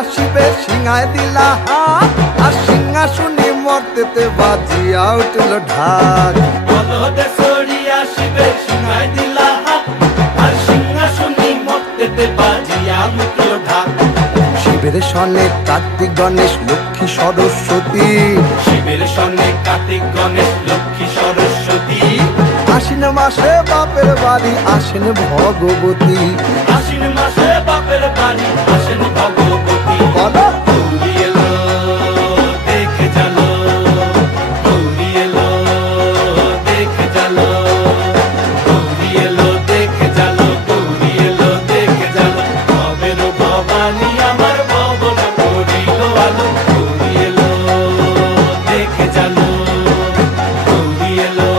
আসিবে সিংহায় দিলা হাত আর সিংহাসনে মর্তেতে বাজিয়া উঠল ঢাক বলদে সরি আসিবে সিংহায় দিলা হাত আর সিংহাসনে মর্তেতে বাজিয়া উঠল ঢাক শিবের সনে কার্তিক গণেশ লক্ষ্মী সরস্বতী শিবের সনে কার্তিক গণেশ লক্ষ্মী সরস্বতী আশ্বিন মাসে বাপের বাড়ি আসেন ভগবতী আশ্বিন মাসে বাপের বাড়ি আসেন ভগবতী বলো গৌরী এলো দেখে জানো গৌরী এলো দেখে জানো গৌরী এলো দেখে জানো গৌরী এলো দেখে জানো ভবের ভবানী আমার ভবন করিল আলো গৌরী এলো দেখে জানো গৌরী এলো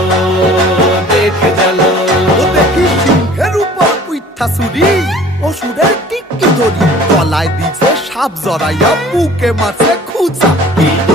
দেখে জানো ও দেখি সিংহের উপর উইঠা চুরি অসুরের টিকি ধরি গলায় দিছে সাপ জড়াইয়া বুকে মারছে খুঁজা কিন্তু